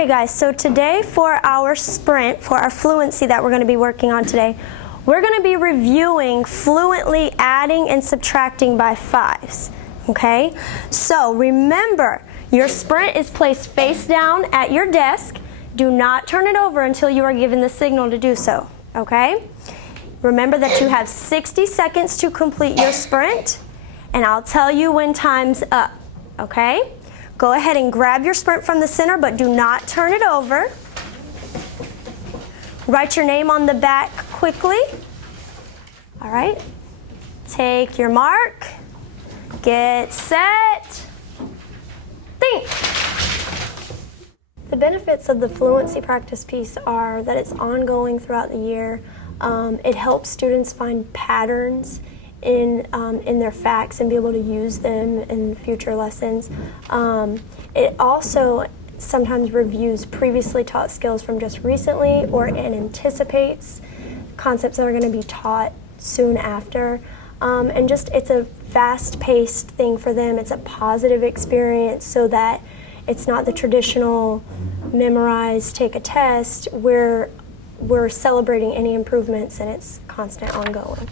Okay guys, so today for our sprint, for our fluency that we're going to be working on today, we're going to be reviewing fluently adding and subtracting by fives. Okay, so remember, your sprint is placed face down at your desk. Do not turn it over until you are given the signal to do so. Okay, remember that you have 60 seconds to complete your sprint, and I'll tell you when time's up. Okay, go ahead and grab your sprint from the center, but do not turn it over. Write your name on the back quickly. All right, take your mark, get set, think. The benefits of the fluency practice piece are that it's ongoing throughout the year. It helps students find patterns in their facts and be able to use them in future lessons. It also sometimes reviews previously taught skills from just recently, and anticipates concepts that are going to be taught soon after. And just it's a fast-paced thing for them. It's a positive experience so that it's not the traditional memorize, take a test. We're celebrating any improvements, and it's constant, ongoing.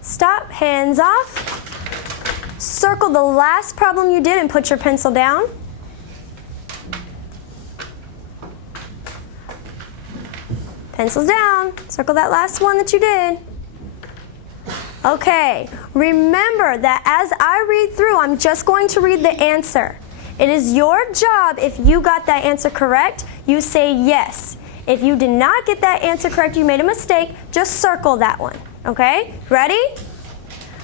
Stop, hands off. Circle the last problem you did and put your pencil down. Pencils down. Circle that last one that you did. Okay, remember that as I read through, I'm just going to read the answer. It is your job, if you got that answer correct, you say yes. If you did not get that answer correct, you made a mistake, just circle that one. Okay, ready?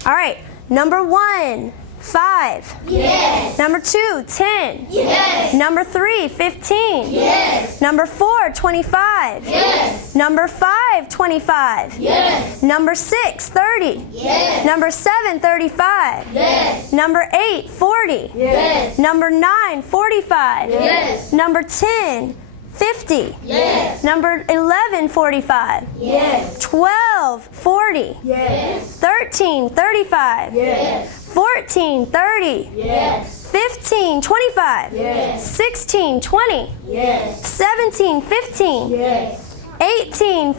All right, number 1, 5. Yes. Number 2, 10. Yes. Number 3, 15. Yes. Number 4, 25. Yes. Number 5, 25. Yes. Number 6, 30. Yes. Number 7, 35. Yes. Number 8, 40. Yes. Number 9, 45. Yes. Number 10, 50. Yes. Number 11, 45. Yes. 12, 40. Yes. 13, 35. Yes. 14, 30. Yes. 15, 25. Yes. 16, 20. Yes. 17, 15. Yes. 18,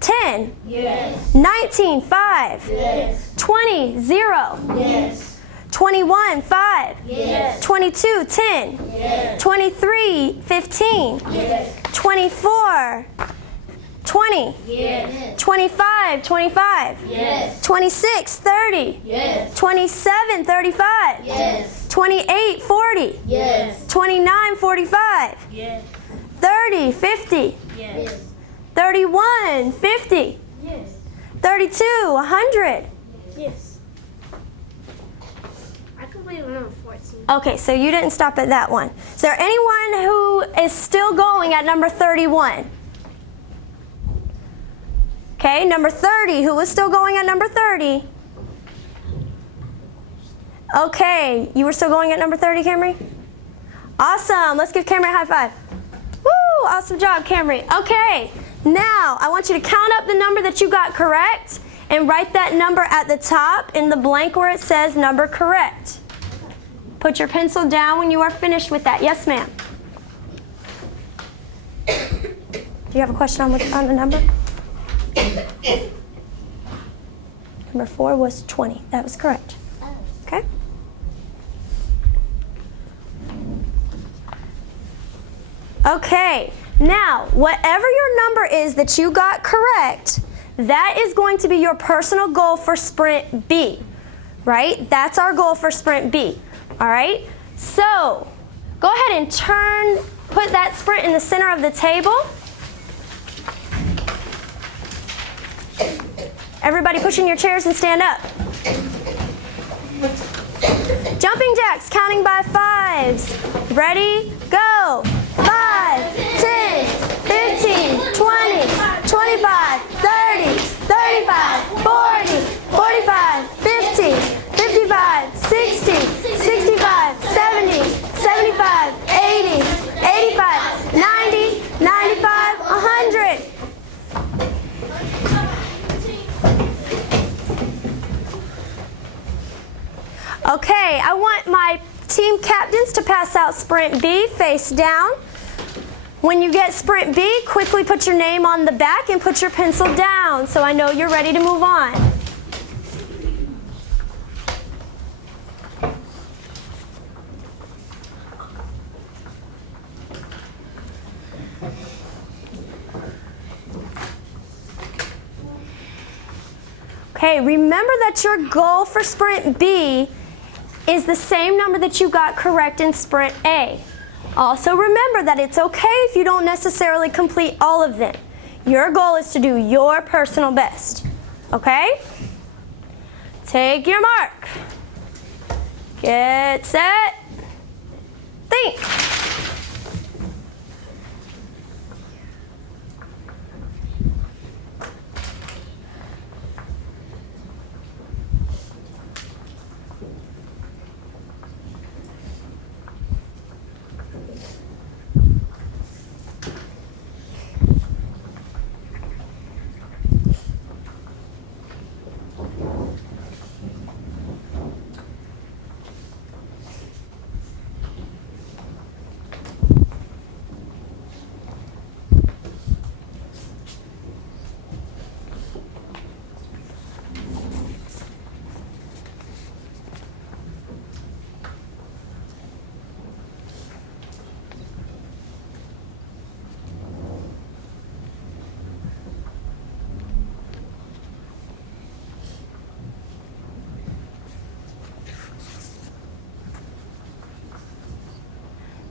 10. Yes. 19, 5. Yes. 20, 0. Yes. 21, 5. Yes. 22, 10. Yes. 23, 15. Yes. 24, 20. Yes. 25, 25. Yes. 26, 30. Yes. 27, 35. Yes. 28, 40. Yes. 29, 45. Yes. 30, 50. Yes. 31, 50. Yes. 32, 100. Yes. I completed number 14. Okay, so you didn't stop at that one. Is there anyone who is still going at number 31? Okay, number 30, who was still going at number 30? Okay, you were still going at number 30, Camry? Awesome, let's give Camry a high five. Woo, awesome job, Camry. Okay, now I want you to count up the number that you got correct and write that number at the top in the blank where it says number correct. Put your pencil down when you are finished with that. Yes, ma'am. Do you have a question on the number? Number 4 was 20. That was correct. Okay? Okay, now whatever your number is that you got correct, that is going to be your personal goal for Sprint B, right? That's our goal for Sprint B, all right? So go ahead and put that Sprint in the center of the table. Everybody push in your chairs and stand up. Jumping jacks, counting by fives. Ready, go. 5, 10, 15, 20, 25, 30, 35, 40, 45, 50, 55, 60, 65, 70, 75, 80, 85, 90, 95, 100. Okay, I want my team captains to pass out Sprint B face down. When you get Sprint B, quickly put your name on the back and put your pencil down so I know you're ready to move on. Okay, remember that your goal for Sprint B is the same number that you got correct in Sprint A. Also remember that it's okay if you don't necessarily complete all of them. Your goal is to do your personal best. Okay? Take your mark. Get set. Think.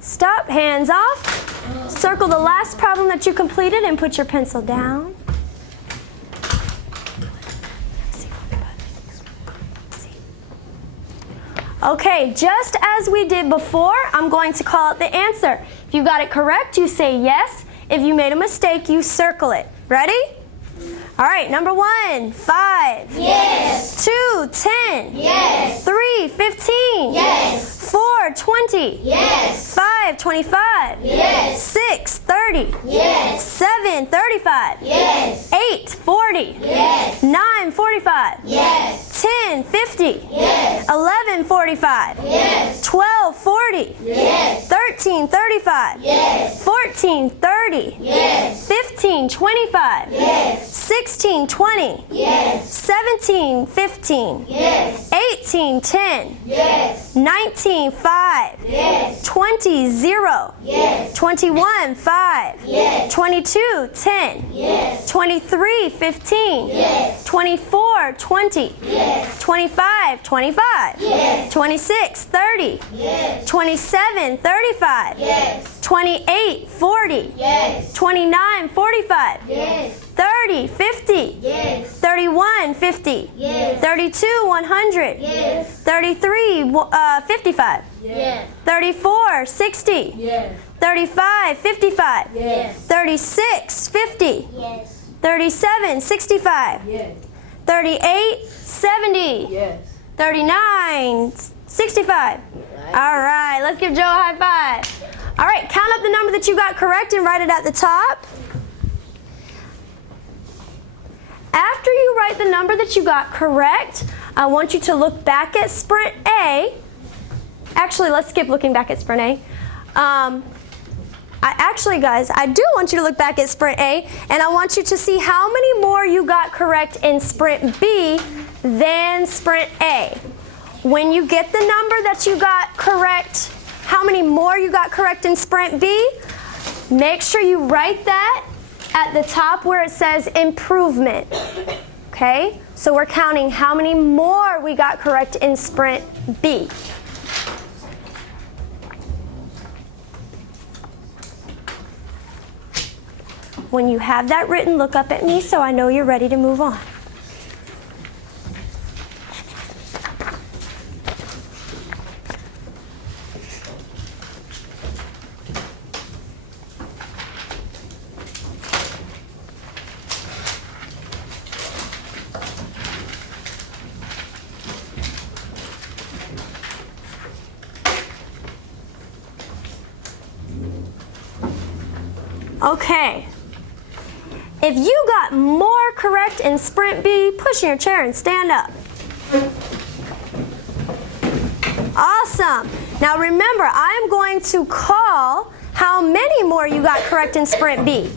Stop, hands off. Circle the last problem that you completed and put your pencil down. Okay, just as we did before, I'm going to call out the answer. If you got it correct, you say yes. If you made a mistake, you circle it. Ready? All right, number 1, 5. Yes. 2, 10. Yes. 3, 15. Yes. 4, 20. Yes. 5, 25. Yes. 6, 30. Yes. 7, 35. Yes. 8, 40. Yes. 9, 45. Yes. 10, 50. Yes. 11, 45. Yes. 12, 40. Yes. 13, 35. Yes. 14, 30. Yes. 15, 25. Yes. 16, 20. Yes. 17, 15. Yes. 18, 10. Yes. 19, 5. Yes. 20, 0. Yes. 21, 5. Yes. 22, 10. Yes. 23, 15. Yes. 24, 20. Yes. 25, 25. Yes. 26, 30. Yes. 27, 35. Yes. 28, 40. Yes. 29, 45. Yes. 30, 50. Yes. 31, 50. Yes. 32, 100. Yes. 33, 55. Yes. 34, 60. Yes. 35, 55. Yes. 36, 50. Yes. 37, 65. Yes. 38, 70. Yes. 39, 65. All right, let's give Joe a high five. All right, count up the number that you got correct and write it at the top. After you write the number that you got correct, I want you to look back at Sprint A. Actually, let's skip looking back at Sprint A. Guys, I do want you to look back at Sprint A, and I want you to see how many more you got correct in Sprint B than Sprint A. When you get the number that you got correct, how many more you got correct in Sprint B, make sure you write that at the top where it says improvement. Okay? So we're counting how many more we got correct in Sprint B. When you have that written, look up at me so I know you're ready to move on. Okay. If you got more correct in Sprint B, push in your chair and stand up. Awesome. Now remember, I am going to call how many more you got correct in Sprint B.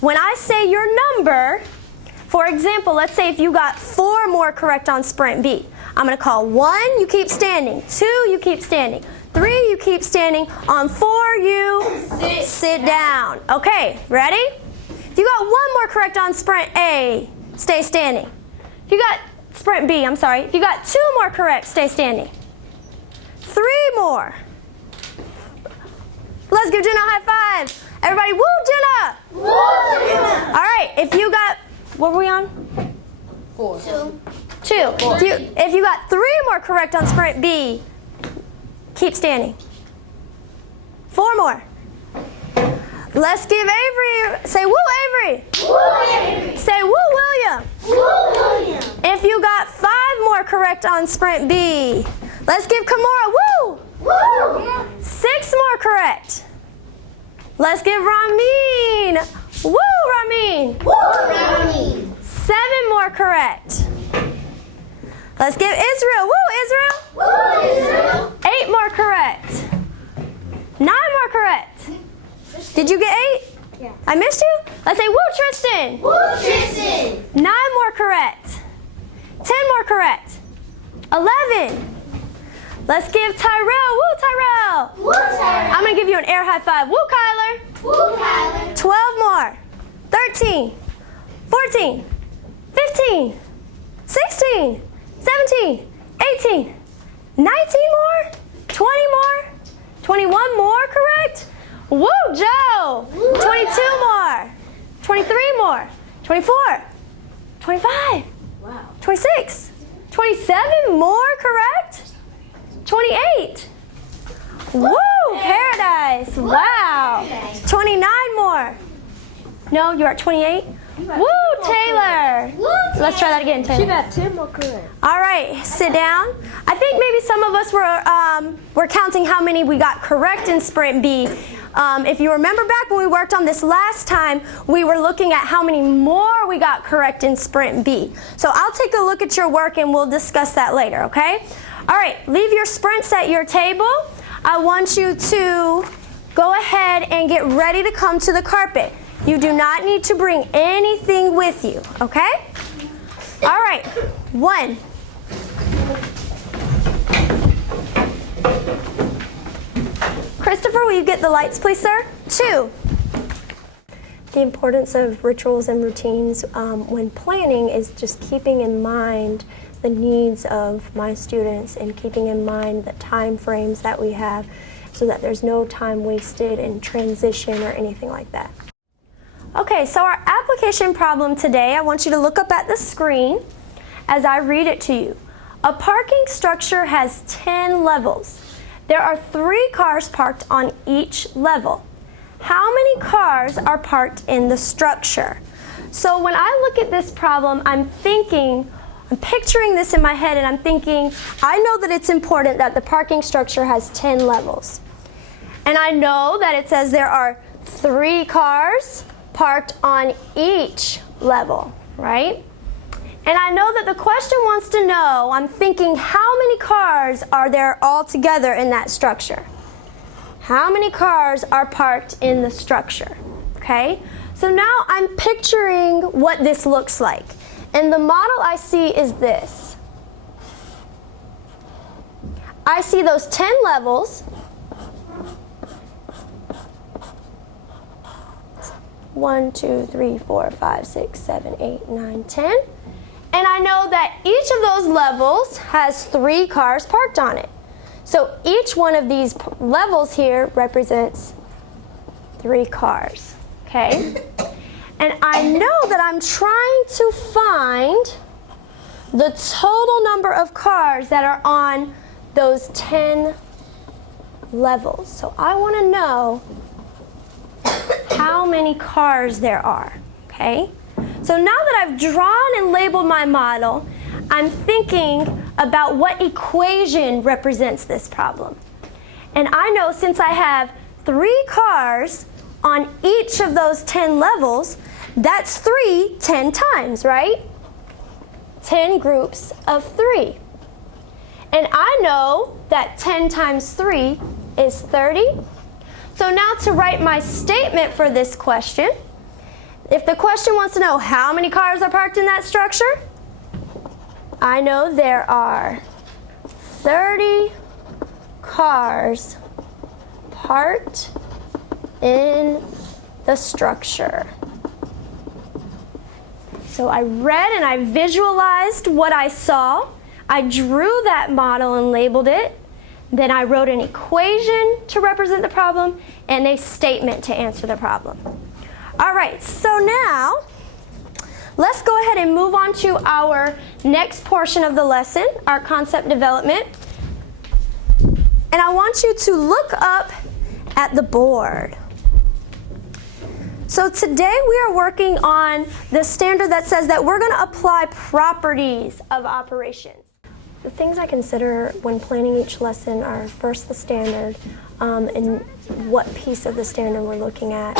When I say your number, for example, let's say if you got 4 more correct on Sprint B, I'm going to call 1, you keep standing. 2, you keep standing. 3, you keep standing. On 4, you sit down. Okay, ready? If you got 1 more correct on Sprint A, stay standing. If you got Sprint B, I'm sorry. If you got 2 more correct, stay standing. 3 more. Let's give Jenna a high five. Everybody, woo, Jenna! Woo, Jenna! All right, if you got, what were we on? 4. 2. 2. If you got 3 more correct on Sprint B, keep standing. 4 more. Let's give Avery, say woo, Avery. Woo, Avery. Say woo, William. Woo, William. If you got 5 more correct on Sprint B, let's give Kamora, woo. Woo. 6 more correct. Let's give Ramin, woo, Ramin. Woo, Ramin. 7 more correct. Let's give Israel, woo, Israel. Woo, Israel. 8 more correct. 9 more correct. Did you get 8? Yeah. I missed you? Let's say woo, Tristan. Woo, Tristan. 9 more correct. 10 more correct. 11. Let's give Tyrell, woo, Tyrell. Woo, Tyrell. I'm going to give you an air high five. Woo, Kyler. Woo, Kyler. 12 more. 13. 14. 15. 16. 17. 18. 19 more. 20 more. 21 more correct. Woo, Joe. 22 more. 23 more. 24. 25. Wow. 26. 27 more correct. 28. Woo, Paradise. Wow. 29 more. No, you're at 28? Woo, Taylor. Let's try that again, Taylor. She got 10 more correct. All right, sit down. I think maybe some of us were counting how many we got correct in Sprint B. If you remember back when we worked on this last time, we were looking at how many more we got correct in Sprint B. So I'll take a look at your work and we'll discuss that later, okay? All right, leave your sprints at your table. I want you to go ahead and get ready to come to the carpet. You do not need to bring anything with you, okay? All right, 1. Christopher, will you get the lights, please, sir? 2. The importance of rituals and routines when planning is just keeping in mind the needs of my students and keeping in mind the time frames that we have so that there's no time wasted in transition or anything like that. Okay, so our application problem today, I want you to look up at the screen as I read it to you. A parking structure has 10 levels. There are 3 cars parked on each level. How many cars are parked in the structure? So when I look at this problem, I'm picturing this in my head and I'm thinking, I know that it's important that the parking structure has 10 levels. And I know that it says there are 3 cars parked on each level, right? And I know that the question wants to know, I'm thinking, how many cars are there all together in that structure? How many cars are parked in the structure? Okay? So now I'm picturing what this looks like. And the model I see is this. I see those 10 levels. 1, 2, 3, 4, 5, 6, 7, 8, 9, 10. And I know that each of those levels has 3 cars parked on it. So each one of these levels here represents 3 cars, okay? And I know that I'm trying to find the total number of cars that are on those 10 levels. So I want to know how many cars there are, okay? So now that I've drawn and labeled my model, I'm thinking about what equation represents this problem. And I know since I have 3 cars on each of those 10 levels, that's 3 10 times, right? 10 groups of 3. And I know that 10 times 3 is 30. So now to write my statement for this question, if the question wants to know how many cars are parked in that structure, I know there are 30 cars parked in the structure. So I read and I visualized what I saw. I drew that model and labeled it. Then I wrote an equation to represent the problem and a statement to answer the problem. All right, so now let's go ahead and move on to our next portion of the lesson, our concept development. And I want you to look up at the board. So today we are working on the standard that says that we're going to apply properties of operations. The things I consider when planning each lesson are first the standard and what piece of the standard we're looking at.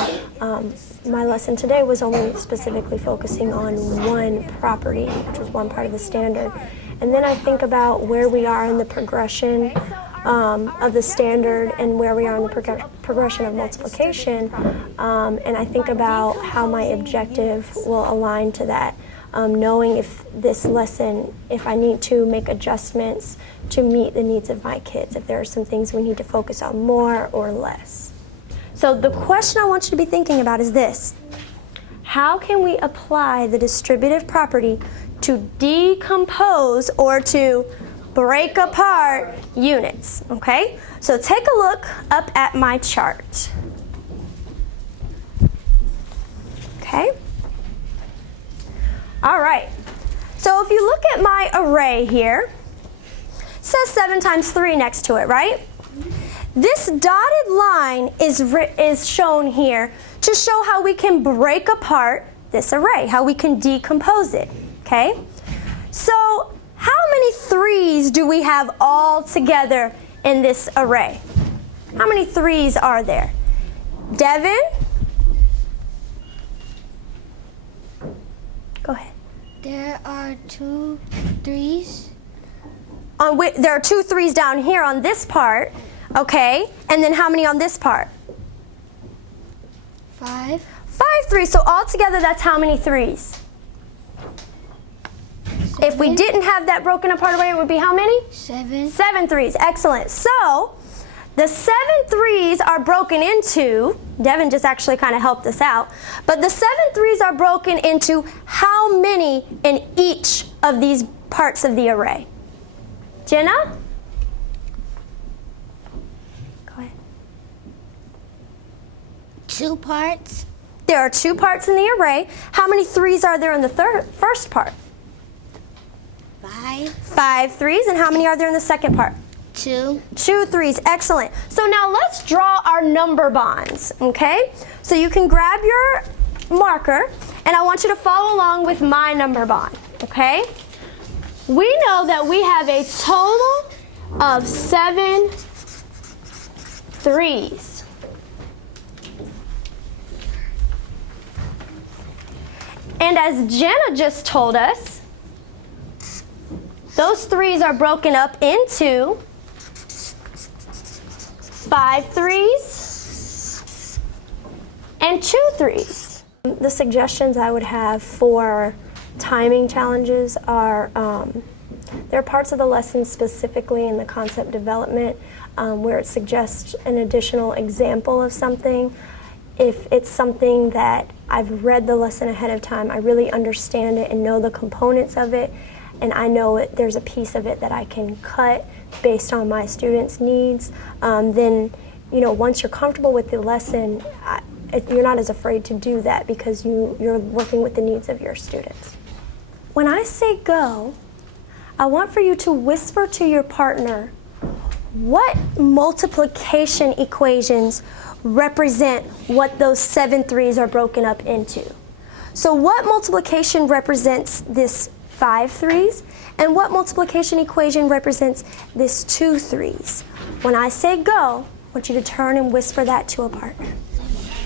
My lesson today was only specifically focusing on one property, which was one part of the standard. And then I think about where we are in the progression of the standard and where we are in the progression of multiplication, and I think about how my objective will align to that, knowing if this lesson, if I need to make adjustments to meet the needs of my kids, if there are some things we need to focus on more or less. So the question I want you to be thinking about is this: how can we apply the distributive property to decompose or to break apart units? Okay, so take a look up at my chart. Okay, all right, so if you look at my array here, it says 7 times 3 next to it, right? This dotted line is shown here to show how we can break apart this array, how we can decompose it. Okay, so how many 3s do we have all together in this array? How many 3s are there? Devin? Go ahead. There are 2 3s. There are 2 3s down here on this part, okay? And then how many on this part? 5. 5 3s, so all together that's how many 3s? If we didn't have that broken apart array, it would be how many? 7. 7 3s, excellent. So the 7 3s are broken into, Devin just actually kind of helped us out, but the 7 3s are broken into how many in each of these parts of the array? Jenna? Go ahead. 2 parts. There are 2 parts in the array. How many 3s are there in the first part? 5. 5 3s, and how many are there in the second part? 2. 2 3s, excellent. So now let's draw our number bonds, okay? So you can grab your marker, and I want you to follow along with my number bond, okay? We know that we have a total of 7 3s. And as Jenna just told us, those 3s are broken up into 5 3s and 2 3s. The suggestions I would have for timing challenges are, there are parts of the lesson specifically in the concept development where it suggests an additional example of something. If it's something that I've read the lesson ahead of time, I really understand it and know the components of it, and I know there's a piece of it that I can cut based on my students' needs, then, you know, once you're comfortable with the lesson, you're not as afraid to do that because you're working with the needs of your students. When I say go, I want for you to whisper to your partner what multiplication equations represent what those 7 3s are broken up into. So what multiplication represents this 5 3s, and what multiplication equation represents this 2 3s? When I say go, I want you to turn and whisper that to a partner.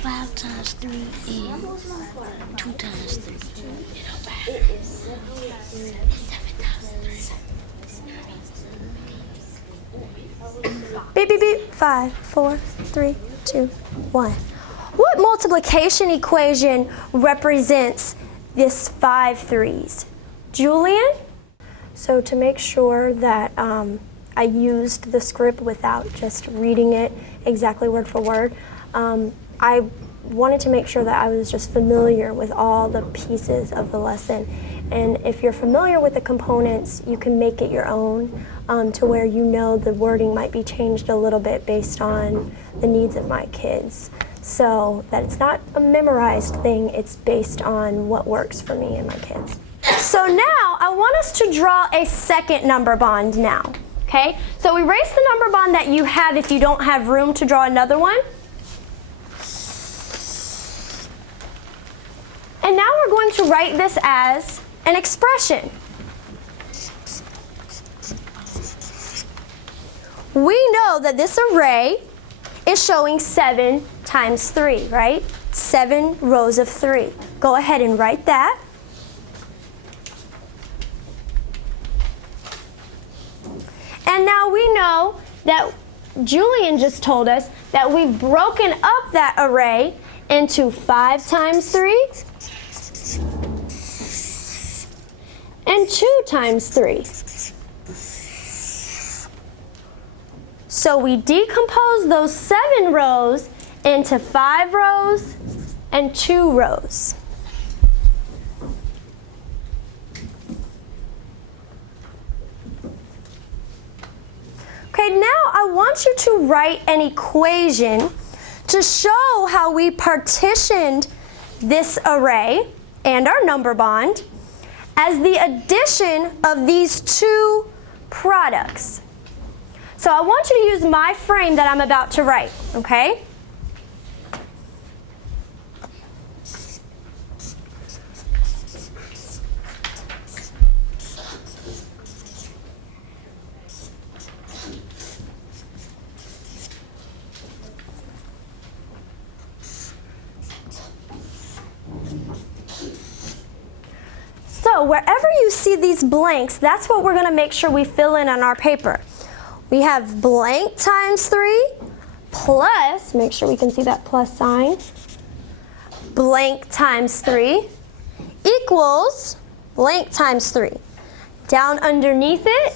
5 times 3 and 2 times 3. It don't matter. 7 times 3. Beep, beep, beep. 5, 4, 3, 2, 1. What multiplication equation represents this 5 threes? Julian? So to make sure that I used the script without just reading it exactly word for word, I wanted to make sure that I was just familiar with all the pieces of the lesson. And if you're familiar with the components, you can make it your own to where you know the wording might be changed a little bit based on the needs of my kids. So that it's not a memorized thing, it's based on what works for me and my kids. So now I want us to draw a second number bond now. Okay, so erase the number bond that you have if you don't have room to draw another one. And now we're going to write this as an expression. We know that this array is showing 7 times 3, right? 7 rows of 3. Go ahead and write that. And now we know that Julian just told us that we've broken up that array into 5 times 3 and 2 times 3. So we decompose those 7 rows into 5 rows and 2 rows. Okay, now I want you to write an equation to show how we partitioned this array and our number bond as the addition of these two products. So I want you to use my frame that I'm about to write, okay? So wherever you see these blanks, that's what we're going to make sure we fill in on our paper. We have blank times 3 plus, make sure we can see that plus sign, blank times 3 equals blank times 3. Down underneath it,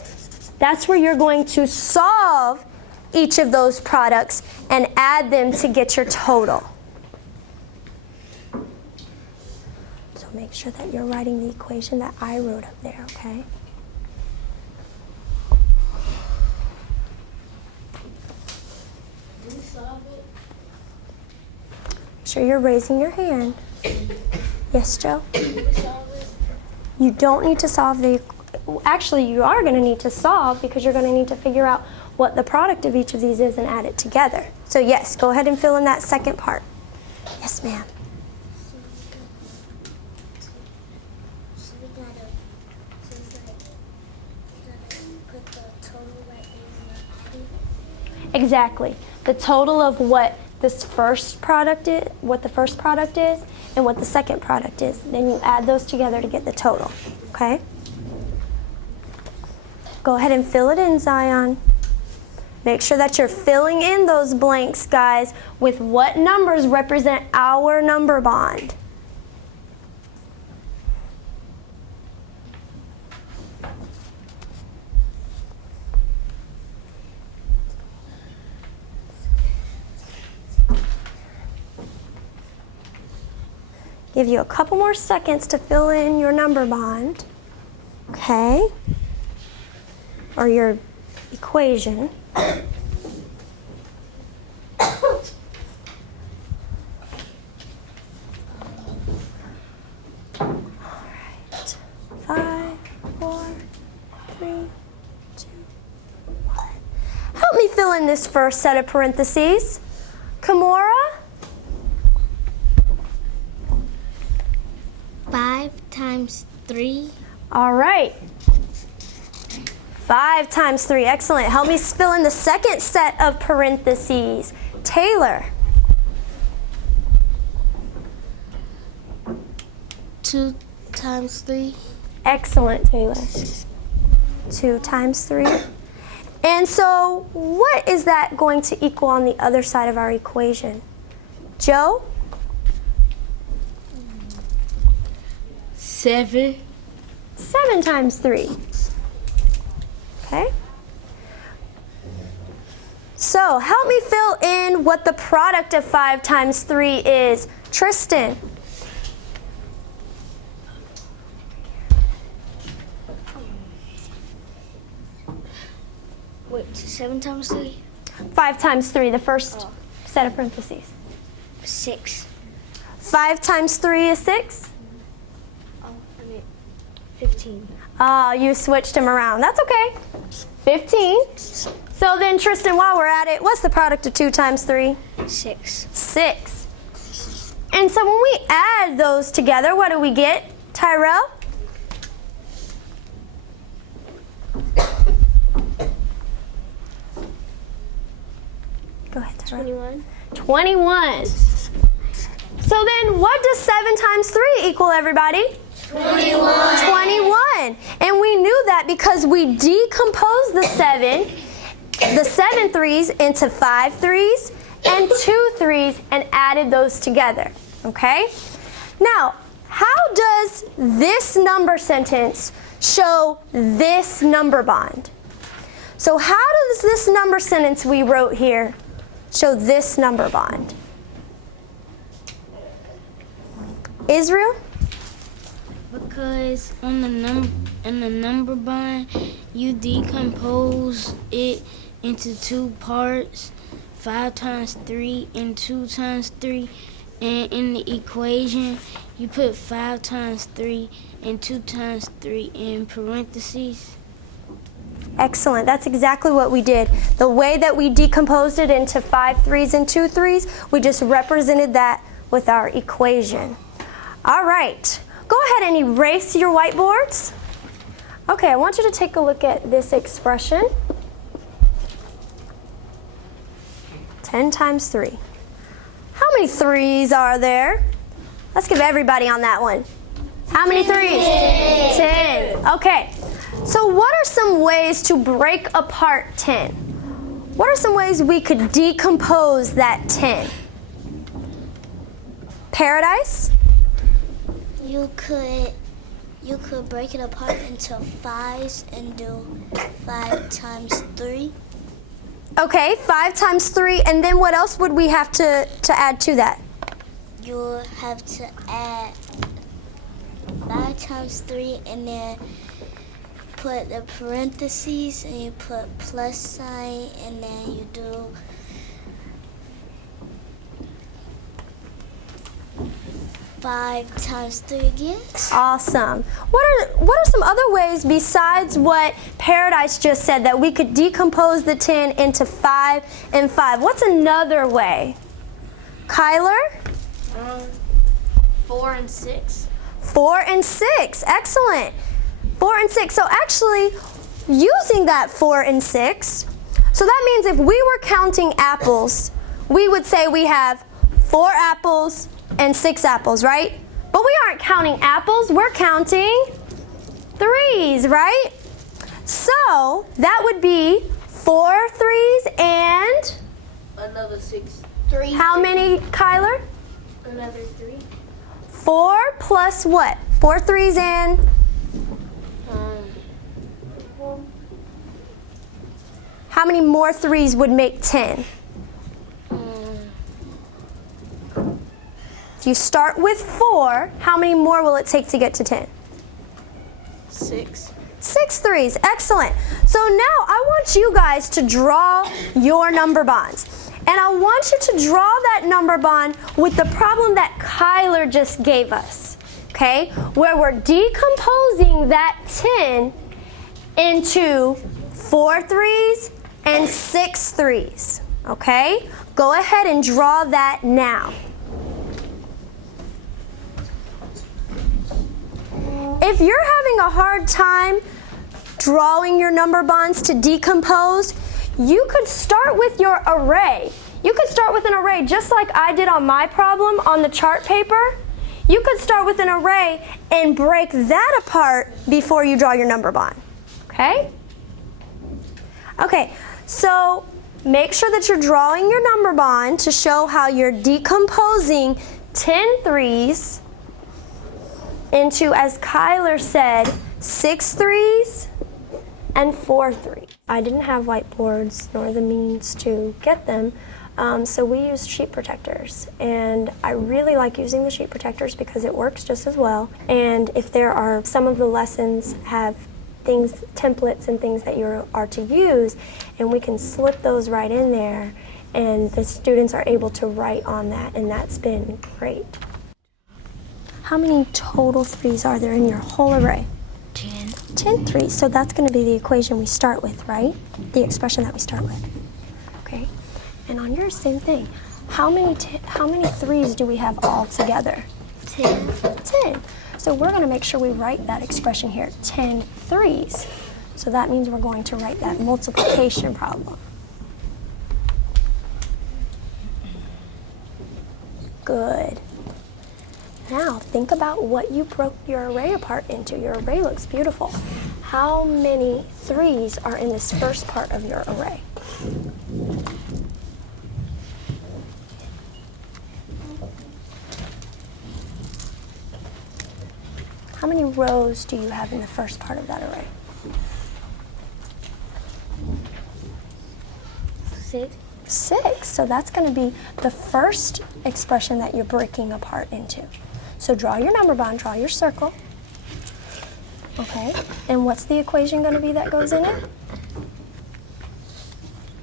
that's where you're going to solve each of those products and add them to get your total. So make sure that you're writing the equation that I wrote up there, okay? Make sure you're raising your hand. Yes, Joe? You don't need to solve the, actually you are going to need to solve because you're going to need to figure out what the product of each of these is and add it together. So yes, go ahead and fill in that second part. Yes, ma'am. So we gotta put the total right in the adding. Exactly. The total of what this first product is, what the first product is, and what the second product is. Then you add those together to get the total. Okay? Go ahead and fill it in, Zion. Make sure that you're filling in those blanks, guys, with what numbers represent our number bond. Give you a couple more seconds to fill in your number bond, okay? Or your equation. Alright. 5, 4, 3, 2, 1. Help me fill in this first set of parentheses. Kimora? 5 times 3. All right. 5 times 3. Excellent. Help me fill in the second set of parentheses. Taylor. 2 times 3. Excellent, Taylor. 2 times 3. And so what is that going to equal on the other side of our equation? Joe? 7. 7 times 3. Okay. So help me fill in what the product of 5 times 3 is. Tristan? Wait, 7 times 3? 5 times 3, the first set of parentheses. 6. 5 times 3 is 6? 15. You switched them around. That's okay. 15. So then, Tristan, while we're at it, what's the product of 2 times 3? 6. 6. And so when we add those together, what do we get? Tyrell? Go ahead, Tyrell. 21. 21. So then what does 7 times 3 equal, everybody? 21. 21. And we knew that because we decomposed the 7 threes into 5 threes and 2 threes and added those together. Okay? Now, how does this number sentence show this number bond? So how does this number sentence we wrote here show this number bond? Israel? Because on the number bond, you decompose it into 2 parts, 5 times 3 and 2 times 3. And in the equation, you put 5 times 3 and 2 times 3 in parentheses. Excellent. That's exactly what we did. The way that we decomposed it into 5 threes and 2 threes, we just represented that with our equation. All right. Go ahead and erase your whiteboards. Okay, I want you to take a look at this expression. 10 times 3. How many 3's are there? Let's give everybody on that one. How many 3's? 10. Okay. So what are some ways to break apart 10? What are some ways we could decompose that 10? Paradise? You could break it apart into 5s and do 5 times 3. Okay, 5 times 3, and then what else would we have to add to that? You'll have to add 5 times 3 and then put the parentheses and you put plus sign and then you do 5 times 3 again. Awesome. What are some other ways besides what Paradise just said that we could decompose the 10 into 5 and 5? What's another way? Kyler? 4 and 6. 4 and 6. Excellent. 4 and 6. So actually, using that 4 and 6, so that means if we were counting apples, we would say we have 4 apples and 6 apples, right? But we aren't counting apples, we're counting 3's, right? So that would be 4 3's and Another 6. how many, Kyler? Another 3. 4 plus what? 4 3's and how many more 3's would make 10? If you start with 4, how many more will it take to get to 10? 6. 6 3's. Excellent. So now I want you guys to draw your number bonds. And I want you to draw that number bond with the problem that Kyler just gave us, okay? Where we're decomposing that 10 into 4 3's and 6 3's, okay? Go ahead and draw that now. If you're having a hard time drawing your number bonds to decompose, you could start with your array. You could start with an array just like I did on my problem on the chart paper. you could start with an array and break that apart before you draw your number bond. Okay? Okay, so make sure that you're drawing your number bond to show how you're decomposing 10 threes into, as Kyler said, 6 threes and 4 threes. I didn't have whiteboards nor the means to get them, so we used sheet protectors. And I really like using the sheet protectors because it works just as well. And if there are, some of the lessons have things, templates and things that you are to use, and we can slip those right in there, and the students are able to write on that, and that's been great. How many total threes are there in your whole array? 10. 10 threes, so that's going to be the equation we start with, right? The expression that we start with. Okay, and on yours, same thing. How many threes do we have all together? 10. 10. So we're going to make sure we write that expression here, 10 threes. So that means we're going to write that multiplication problem. Good. Now think about what you broke your array apart into. Your array looks beautiful. How many threes are in this first part of your array? How many rows do you have in the first part of that array? 6. 6. So that's going to be the first expression that you're breaking apart into. So draw your number bond, draw your circle. Okay, and what's the equation going to be that goes in it?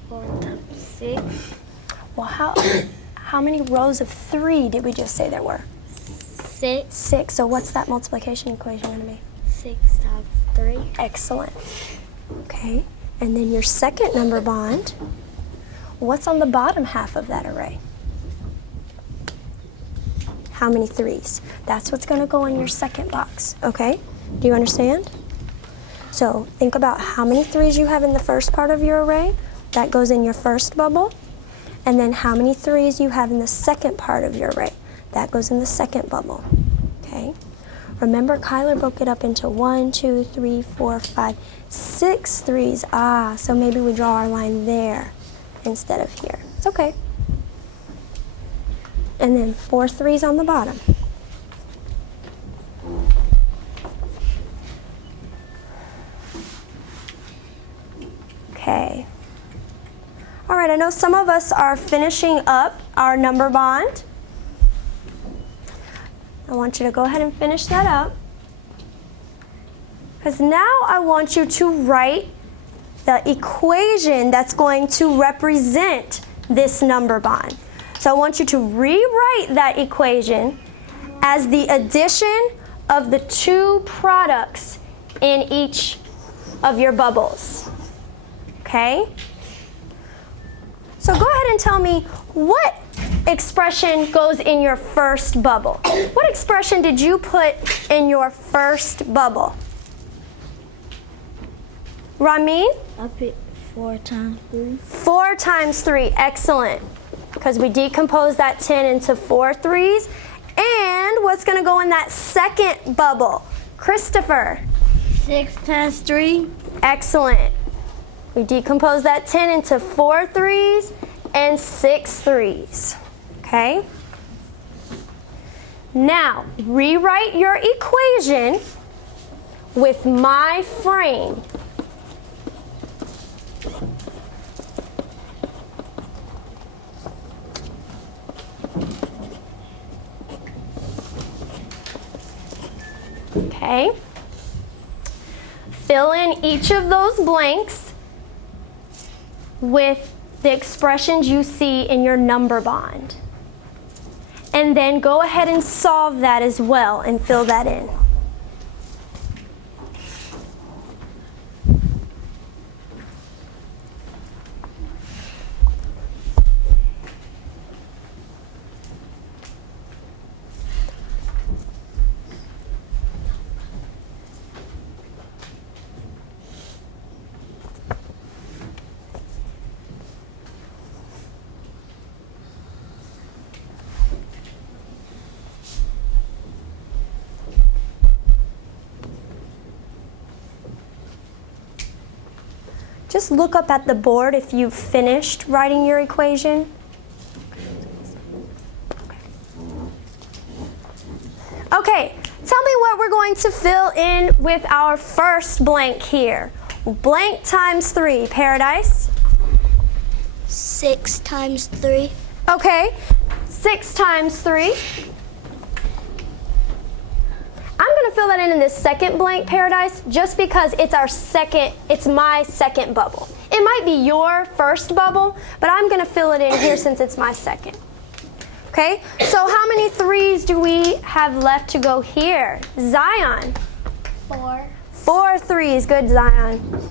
4 times 6. Well, how many rows of 3 did we just say there were? 6. 6. So what's that multiplication equation going to be? 6 times 3. Excellent. Okay, and then your second number bond, what's on the bottom half of that array? How many threes? That's what's going to go in your second box, okay? Do you understand? So think about how many threes you have in the first part of your array. That goes in your first bubble. And then how many threes you have in the second part of your array. That goes in the second bubble, okay? Remember, Kyler broke it up into 1, 2, 3, 4, 5, 6 threes. So maybe we draw our line there instead of here. It's okay. And then 4 threes on the bottom. Okay. All right, I know some of us are finishing up our number bond. I want you to go ahead and finish that up. Because now I want you to write the equation that's going to represent this number bond. So I want you to rewrite that equation as the addition of the 2 products in each of your bubbles. Okay? So go ahead and tell me what expression goes in your first bubble. What expression did you put in your first bubble? Ramin? I picked 4 times 3. 4 times 3, excellent. Because we decomposed that 10 into 4 threes. And what's going to go in that second bubble? Christopher? 6 times 3. Excellent. We decomposed that 10 into 4 threes and 6 threes. Okay? Now, rewrite your equation with my frame. Okay? Fill in each of those blanks with the expressions you see in your number bond. And then go ahead and solve that as well and fill that in. just look up at the board if you've finished writing your equation. Okay, tell me what we're going to fill in with our first blank here. Blank times 3, Paradise. 6 times 3. Okay, 6 times 3. I'm going to fill that in this second blank, Paradise, just because it's my second bubble. It might be your first bubble, but I'm going to fill it in here since it's my second. Okay, so how many 3s do we have left to go here? Zion. 4. 4 3s, good Zion.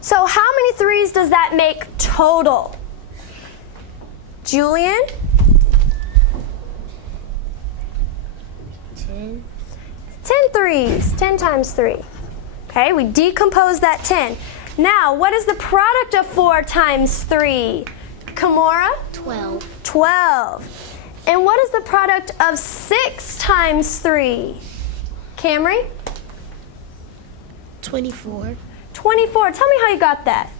So how many 3s does that make total? Julian? 10. 10 3s, 10 times 3. Okay, we decompose that 10. Now, what is the product of 4 times 3? Kimora? 12. 12. And what is the product of 6 times 3? Camry? 24. 24. Tell me how you got that.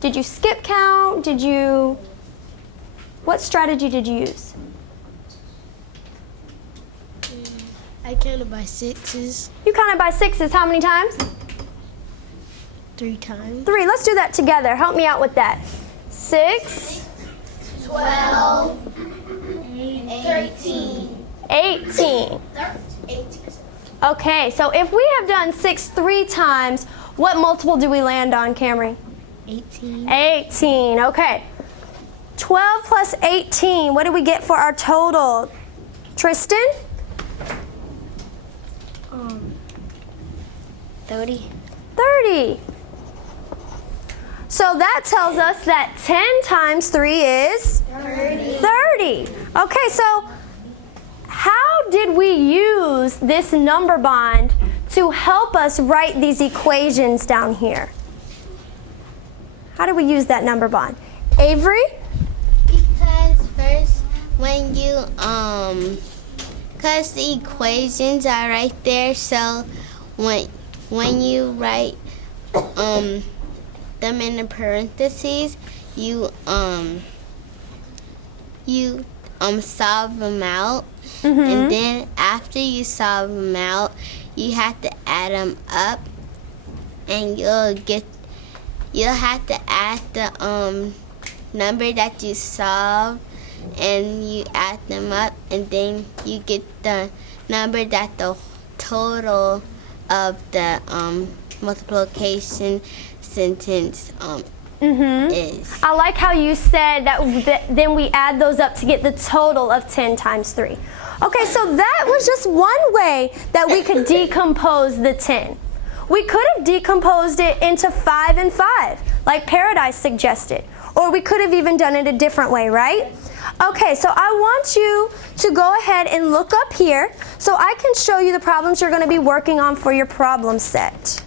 Did you skip count? What strategy did you use? I counted by 6s You counted by 6s. How many times? 3 times. 3. Let's do that together. Help me out with that. 6. 12. 13. 18. 18. Okay, so if we have done 6 3 times, what multiple do we land on, Camry? 18. 18. Okay. 12 plus 18. What do we get for our total? Tristan? 30. 30. So that tells us that 10 times 3 is 30. Okay, so how did we use this number bond to help us write these equations down here? How do we use that number bond? Avery? Because first, when you because the equations are right there, so when you write them in the parentheses, you solve them out, and then after you solve them out, you have to add them up, and you'll have to add the number that you solve, and you add them up, and then you get the number that the total of the multiplication sentence is. I like how you said that then we add those up to get the total of 10 times 3. Okay, so that was just one way that we could decompose the 10. We could have decomposed it into 5 and 5, like Paradise suggested. Or we could have even done it a different way, right? Okay, so I want you to go ahead and look up here so I can show you the problems you're going to be working on for your problem set.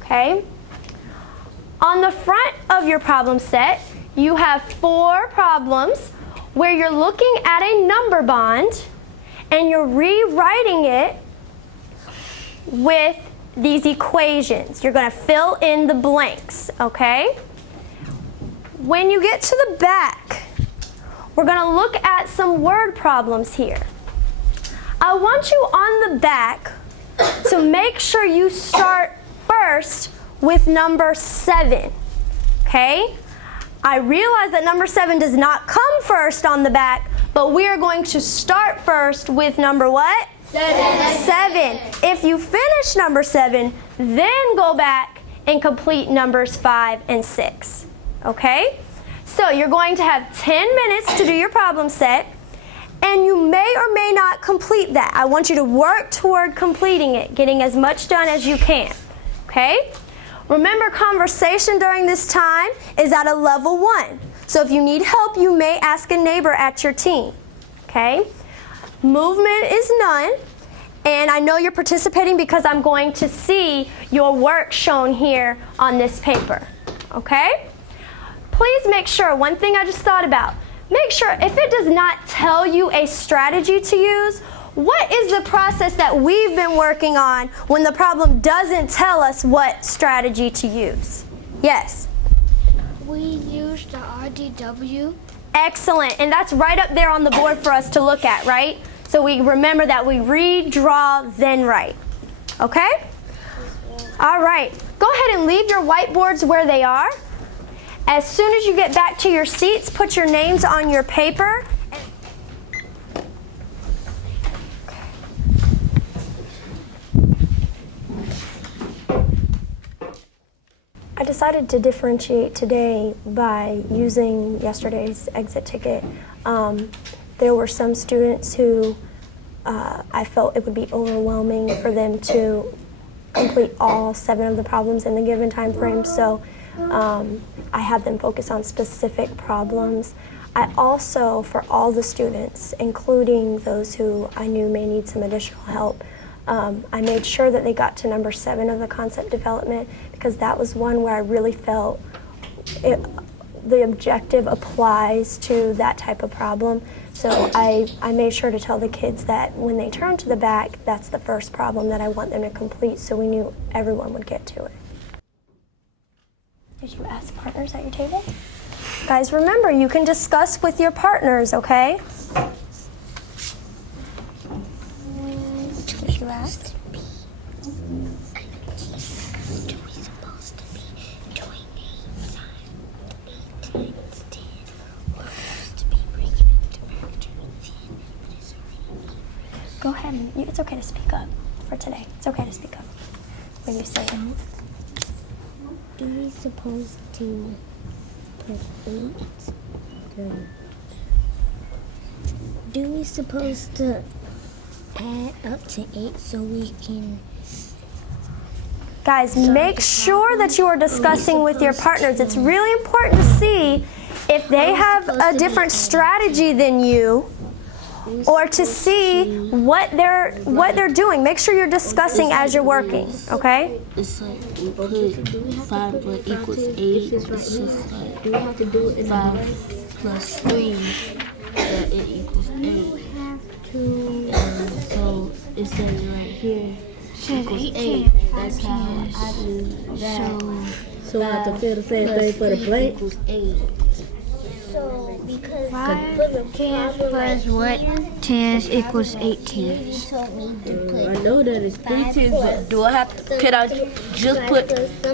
Okay? On the front of your problem set, you have 4 problems where you're looking at a number bond and you're rewriting it with these equations. You're going to fill in the blanks, okay? When you get to the back, we're going to look at some word problems here. I want you on the back to make sure you start first with number 7, okay? I realize that number 7 does not come first on the back, but we are going to start first with number what? 7. If you finish number 7, then go back and complete numbers 5 and 6, okay? So you're going to have 10 minutes to do your problem set, and you may or may not complete that. I want you to work toward completing it, getting as much done as you can, okay? Remember, conversation during this time is at a level 1. So if you need help, you may ask a neighbor at your team, okay? Movement is none, and I know you're participating because I'm going to see your work shown here on this paper, okay? Please make sure, one thing I just thought about, make sure if it does not tell you a strategy to use, what is the process that we've been working on when the problem doesn't tell us what strategy to use? Yes? We use the RDW. Excellent, and that's right up there on the board for us to look at, right? So we remember that we read, draw, then write. Okay? All right, go ahead and leave your whiteboards where they are. As soon as you get back to your seats, put your names on your paper. I decided to differentiate today by using yesterday's exit ticket. There were some students who I felt it would be overwhelming for them to complete all 7 of the problems in the given time frame, so I had them focus on specific problems. I also, for all the students, including those who I knew may need some additional help, I made sure that they got to number 7 of the concept development, because that was one where I really felt the objective applies to that type of problem. So I made sure to tell the kids that when they turn to the back, that's the first problem that I want them to complete, so we knew everyone would get to it. Did you ask partners at your table? Guys, remember, you can discuss with your partners, okay? Did you ask? Go ahead, it's okay to speak up for today. It's okay to speak up when you say it. Do we supposed to put 8? Do we supposed to add up to 8 so we can... Guys, make sure that you are discussing with your partners. It's really important to see if they have a different strategy than you, or to see what they're doing. Make sure you're discussing as you're working, okay? It's like we put 5 but equals 8. It's just like Do we have to do it in 5 plus 3 that it equals 8. And so it says right here equals 8. That's how I do that. So I have to feel the same thing for the blank? Equals 8. So, because 5 tens plus what? 10s equals 8 tens. you told me to put... I know that it's 3 tens, but do I have to, could I just put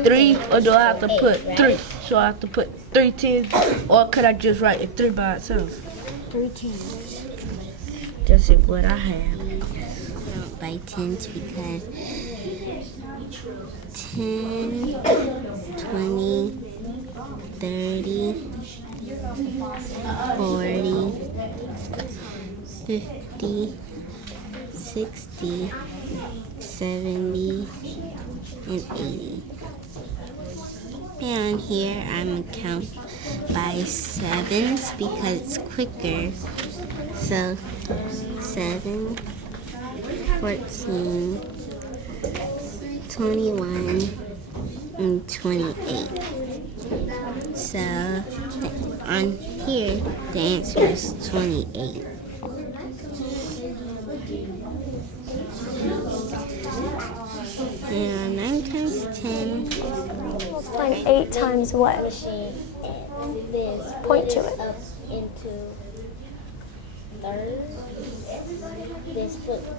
3 or do I have to put 3? So I have to put 3 tens, or could I just write it 3 by itself? 3 tens. That's what I have. By tens because 10, 20, 30, 40, 50, 60, 70, and 80. Down here, I'm going to count by 7s because it's quicker. So, 7, 14, 21, and 28. So, on here, the answer is 28. And 9 times 10. Like 8 times what? Point to it.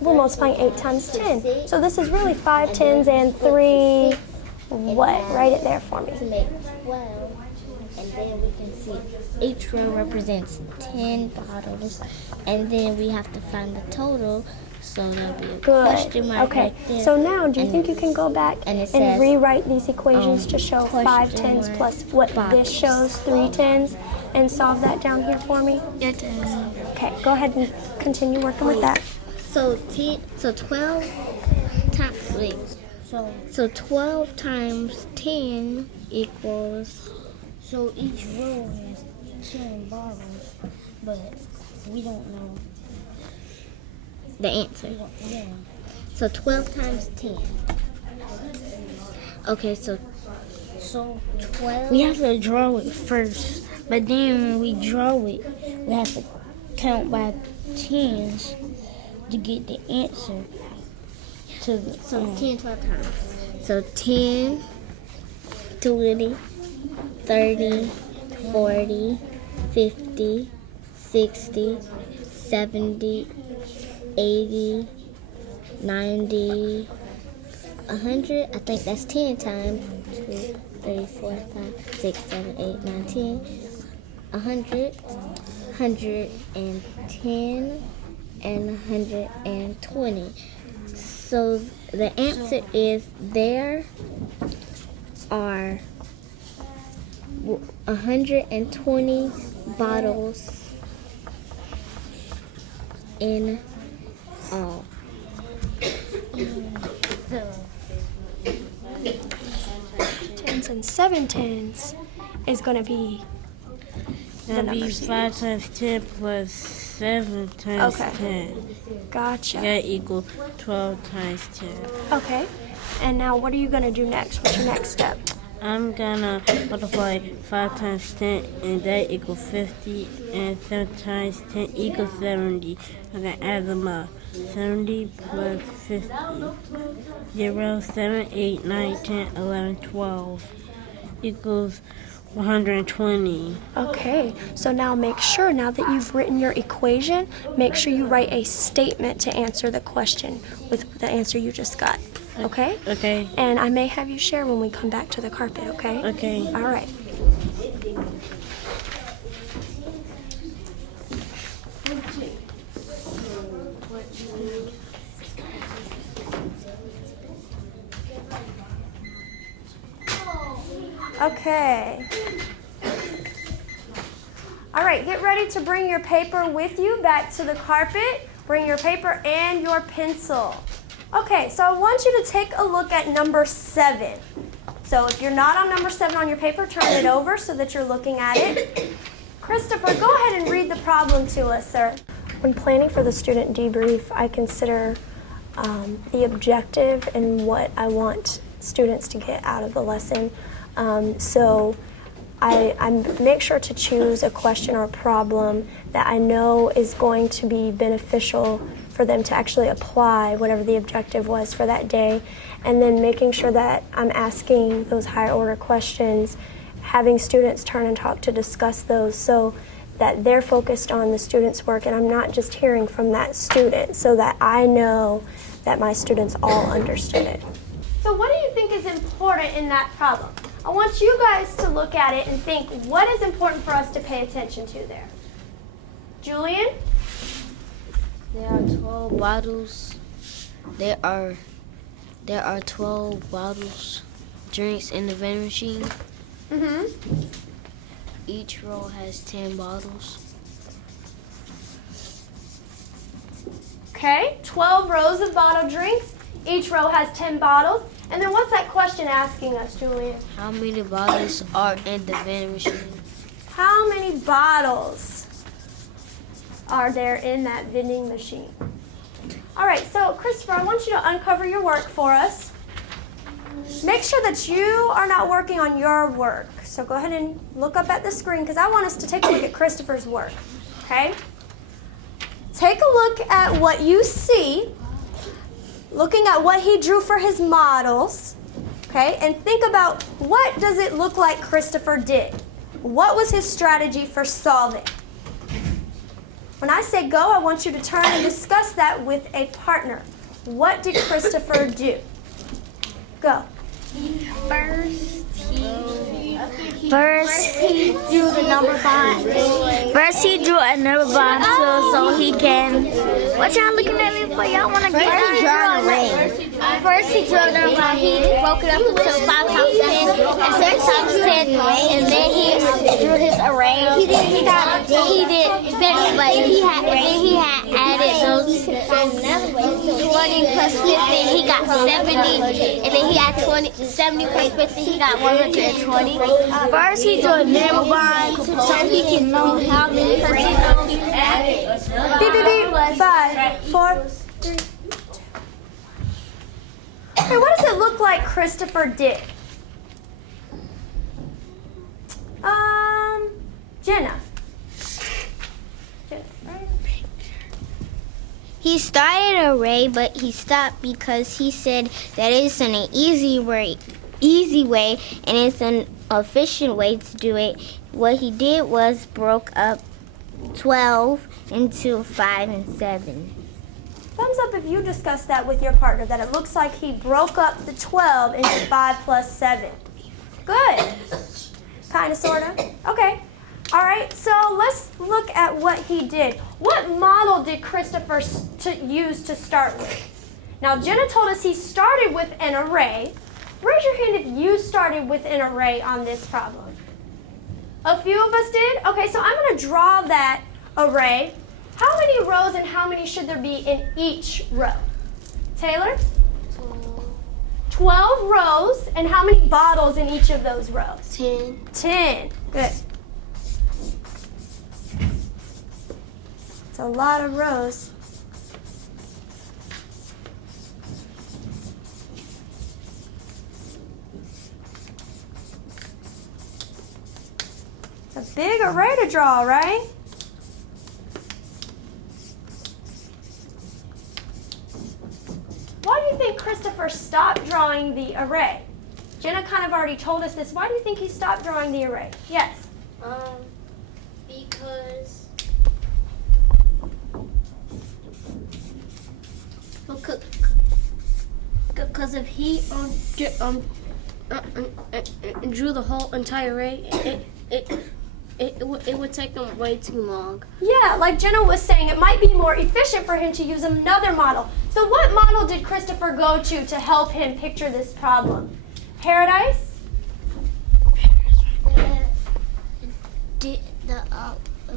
We're multiplying 8 times 10. So this is really 5 tens and 3 what? Write it there for me. To make 12, and then we can see each row represents 10 bottles, and then we have to find the total, so there'll be a question mark Okay. right there. So now, do you And think you can go back and it and says, rewrite these equations to show 5 question tens mark plus what this bottles. shows, 3 tens, and solve that down here for me? Okay, go ahead and continue working with that. So 12 times, wait, so 12 times 10 equals, so each row has 10 bottles, but we don't know the answer. Yeah. So 12 times 10. Okay, so 12. We have to draw it first, but then when we draw it, we have to count by tens to get the answer to the So 10, 12 times. So 10, 20, 30, 40, 50, 60, 70, 80, 90, 100. I think that's 10 times. 2, 3, 4, 5, 6, 7, 8, 9, 10. 100, 110, and 120. So the answer is there are 120 bottles in all. Tens and 7 tens is going to be the That'd be numbers. 5 times 10 plus 7 times Okay. 10. Gotcha. That equals 12 times 10. Okay. And now what are you going to do next? What's your next step? I'm gonna multiply 5 times 10, and that equals 50, and 7 times 10 equals 70. I'm gonna add them up. 70 plus 50. 0, 7, 8, 9, 10, 11, 12 equals 120. Okay, so now make sure, now that you've written your equation, make sure you write a statement to answer the question with the answer you just got. Okay? Okay, And I may have you share when we come back to the carpet, okay? okay. All right. Okay. All right, get ready to bring your paper with you back to the carpet. Bring your paper and your pencil. Okay, so I want you to take a look at number 7. So if you're not on number 7 on your paper, turn it over so that you're looking at it. Christopher, go ahead and read the problem to us, sir. When planning for the student debrief, I consider the objective and what I want students to get out of the lesson. So I make sure to choose a question or a problem that I know is going to be beneficial for them to actually apply whatever the objective was for that day, and then making sure that I'm asking those higher order questions, having students turn and talk to discuss those so that they're focused on the student's work and I'm not just hearing from that student, so that I know that my students all understood it. So what do you think is important in that problem? I want you guys to look at it and think, what is important for us to pay attention to there? Julian? There are 12 bottles. There are 12 bottles, drinks in the vending machine. Mm-hmm. Each row has 10 bottles. Okay, 12 rows of bottled drinks. Each row has 10 bottles. And then what's that question asking us, Julian? How many bottles are in the vending machine? How many bottles are there in that vending machine? All right, so Christopher, I want you to uncover your work for us. Make sure that you are not working on your work. So go ahead and look up at the screen because I want us to take a look at Christopher's work, okay? Take a look at what you see, looking at what he drew for his models, okay? And think about, what does it look like Christopher did? What was his strategy for solving? When I say go, I want you to turn and discuss that with a partner. What did Christopher do? Go. First, he drew the number bond. First, he drew a number bond so he can. What y'all looking at me for? Y'all want to get First, he drew a number bond. He broke it up into 5 times 10 and 6 times 10, and then he drew his array. He didn't stop. He didn't finish, but he had added those 20 plus 50. He got 70, and then he had 70 plus 50. He got 120. First, he drew a number bond so he can know how many arrays he added. Beep, beep, beep. 5, 4, 3, 2. Okay, what does it look like Christopher did? Jenna. Jenna, right? He started an array, but he stopped because he said that it's an easy way, and it's an efficient way to do it. What he did was broke up 12 into 5 and 7. Thumbs up if you discussed that with your partner, that it looks like he broke up the 12 into 5 plus 7. Good. Kind of, sort of. Okay. All right, so let's look at what he did. What model did Christopher use to start with? Now, Jenna told us he started with an array. Raise your hand if you started with an array on this problem. A few of us did? Okay, so I'm going to draw that array. How many rows and how many should there be in each row? Taylor? 12 rows, and how many bottles in each of those rows? 10. 10. Good. It's a lot of rows. It's a big array to draw, right? Why do you think Christopher stopped drawing the array? Jenna kind of already told us this. Why do you think he stopped drawing the array? Yes. Because if he drew the whole entire array, it would take him way too long. Yeah, like Jenna was saying, it might be more efficient for him to use another model. So what model did Christopher go to help him picture this problem? Paradise? The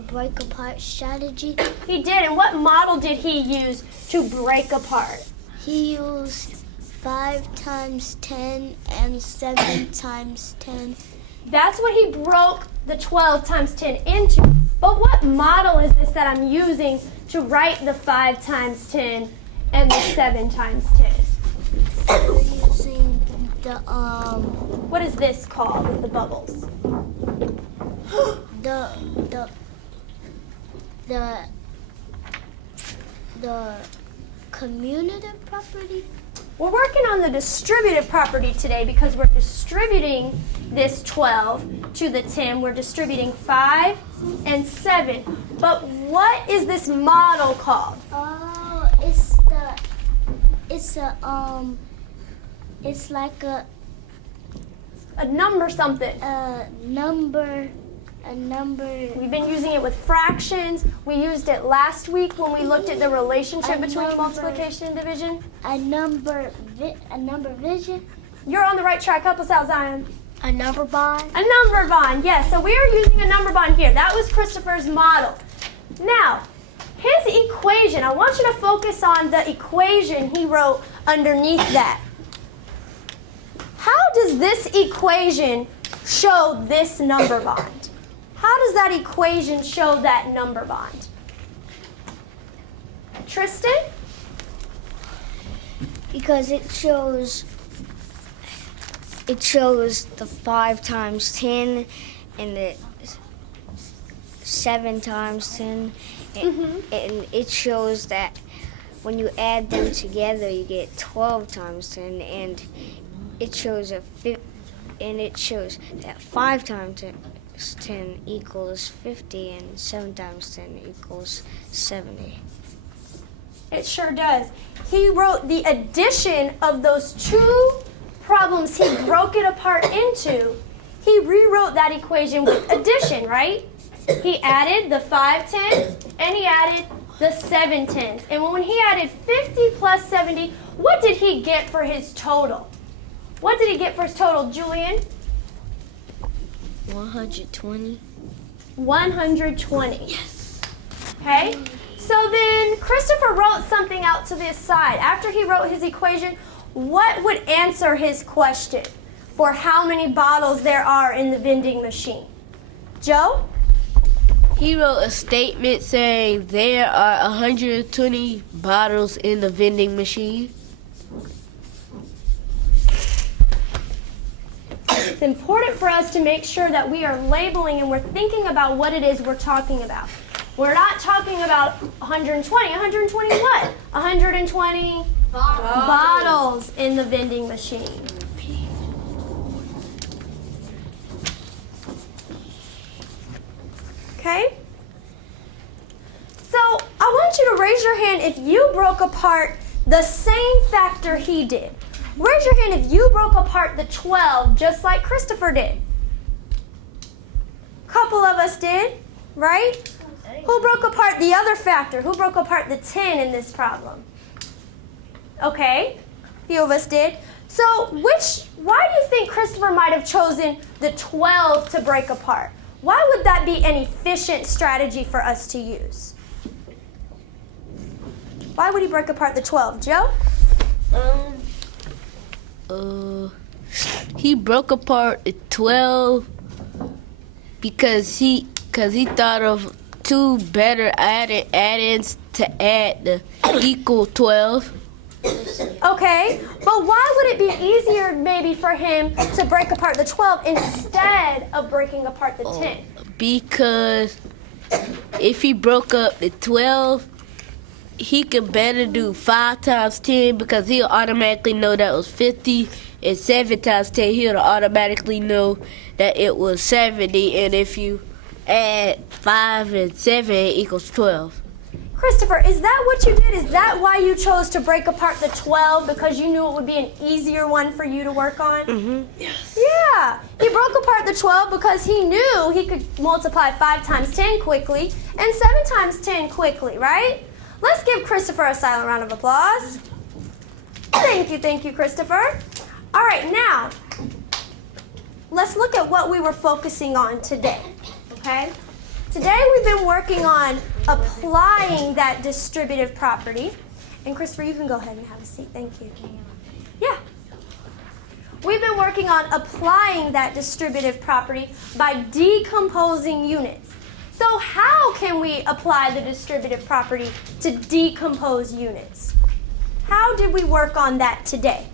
break apart strategy. He did, and what model did he use to break apart? He used 5 times 10 and 7 times 10. That's what he broke the 12 times 10 into. But what model is this that I'm using to write the 5 times 10 and the 7 times 10? We're using the What is this called with the bubbles? the commutative property. We're working on the distributive property today because we're distributing this 12 to the 10. We're distributing 5 and 7. But what is this model called? Oh, it's like a number something. number. We've been using it with fractions. We used it last week when we looked at the relationship between multiplication and division. A number vision. You're on the right track. Help us out, Zion. A number bond. A number bond, yes. So we are using a number bond here. That was Christopher's model. Now, his equation, I want you to focus on the equation he wrote underneath that. How does this equation show this number bond? How does that equation show that number bond? Tristan? Because it shows the 5 times 10 and the 7 times 10, and it shows that when you add them together you get 12 times 10, and it shows that 5 times 10 equals 50 and 7 times 10 equals 70. It sure does. He wrote the addition of those two problems he broke it apart into. He rewrote that equation with addition, right? He added the 5 tens and he added the 7 tens. And when he added 50 plus 70, what did he get for his total? What did he get for his total, Julian? 120. 120. Yes. Okay? So then Christopher wrote something out to this side. After he wrote his equation, what would answer his question for how many bottles there are in the vending machine? Joe? He wrote a statement saying there are 120 bottles in the vending machine. It's important for us to make sure that we are labeling and we're thinking about what it is we're talking about. We're not talking about 120. 120 what? 120 bottles in the vending machine. Okay? So I want you to raise your hand if you broke apart the same factor he did. Raise your hand if you broke apart the 12 just like Christopher did. Couple of us did, right? Who broke apart the other factor? Who broke apart the 10 in this problem? Okay, a few of us did. So why do you think Christopher might have chosen the 12 to break apart? Why would that be an efficient strategy for us to use? Why would he break apart the 12? Joe? He broke apart the 12 because he thought of two better add-ins to add the equal 12. Okay, but why would it be easier maybe for him to break apart the 12 instead of breaking apart the 10? Because if he broke up the 12, he could better do 5 times 10 because he'll automatically know that was 50, and 7 times 10, he'll automatically know that it was 70, and if you add 5 and 7, it equals 12. Christopher, is that what you did? Is that why you chose to break apart the 12? Because you knew it would be an easier one for you to work on? Mm-hmm. Yes. Yeah. He broke apart the 12 because he knew he could multiply 5 times 10 quickly and 7 times 10 quickly, right? Let's give Christopher a silent round of applause. Thank you, Christopher. All right, now, let's look at what we were focusing on today, okay? Today we've been working on applying that distributive property. And Christopher, you can go ahead and have a seat. Thank you. Yeah. We've been working on applying that distributive property by decomposing units. So how can we apply the distributive property to decompose units? How did we work on that today?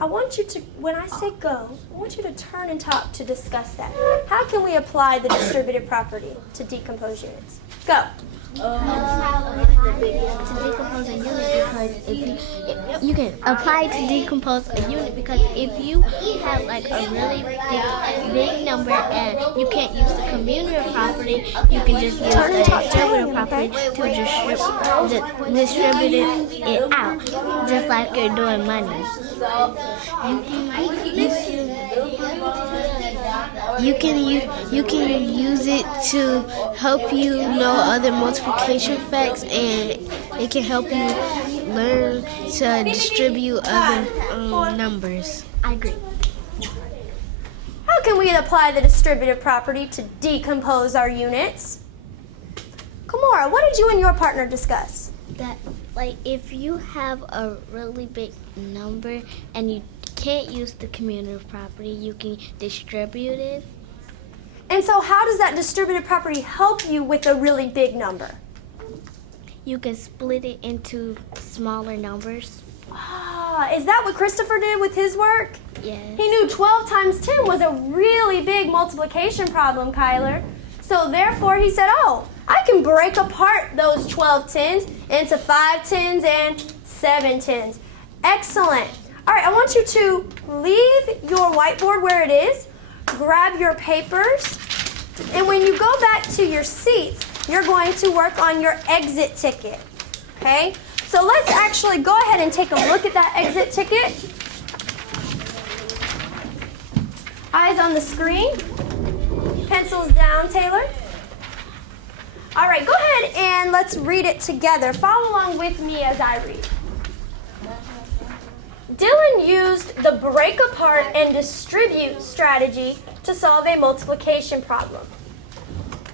I want you to, when I say go, I want you to turn and talk to discuss that. How can we apply the distributive property to decompose units? Go. To decompose a unit because if you can apply to decompose a unit because if you have like a really big number and you can't use the commutative property, you can just use the distributive property to distribute it out, just like you're doing money. You can use it to help you know other multiplication facts, and it can help you learn to distribute other numbers. I agree. How can we apply the distributive property to decompose our units? Kamora, what did you and your partner discuss? That, like, if you have a really big number and you can't use the commutative property, you can distribute it. And so how does that distributive property help you with a really big number? You can split it into smaller numbers. Ah, is that what Christopher did with his work? Yes. He knew 12 times 10 was a really big multiplication problem, Kyler. So therefore he said, oh, I can break apart those 12 tens into 5 tens and 7 tens. Excellent. All right, I want you to leave your whiteboard where it is, grab your papers, and when you go back to your seats, you're going to work on your exit ticket, okay? So let's actually go ahead and take a look at that exit ticket. Eyes on the screen. Pencils down, Taylor. All right, go ahead and let's read it together. Follow along with me as I read. Dylan used the break apart and distribute strategy to solve a multiplication problem.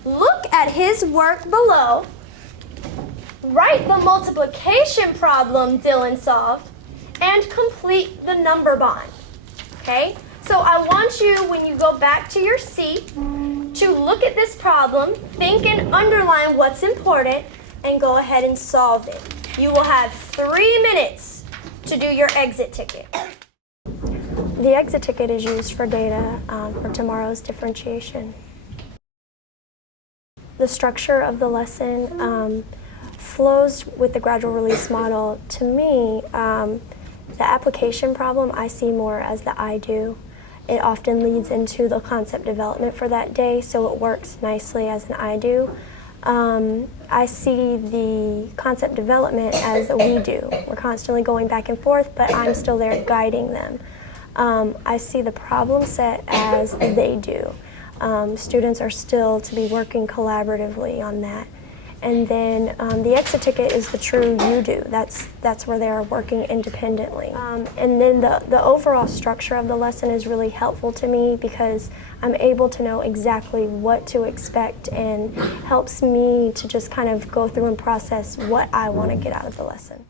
Look at his work below. Write the multiplication problem Dylan solved and complete the number bond. Okay? So I want you, when you go back to your seat, to look at this problem, think and underline what's important, and go ahead and solve it. You will have 3 minutes to do your exit ticket. The exit ticket is used for data for tomorrow's differentiation. The structure of the lesson flows with the gradual release model. To me, the application problem I see more as the I do. It often leads into the concept development for that day, so it works nicely as an I do. I see the concept development as a we do. We're constantly going back and forth, but I'm still there guiding them. I see the problem set as they do. Students are still to be working collaboratively on that. And then the exit ticket is the true you do. That's where they are working independently. And then the overall structure of the lesson is really helpful to me because I'm able to know exactly what to expect and helps me to just kind of go through and process what I want to get out of the lesson.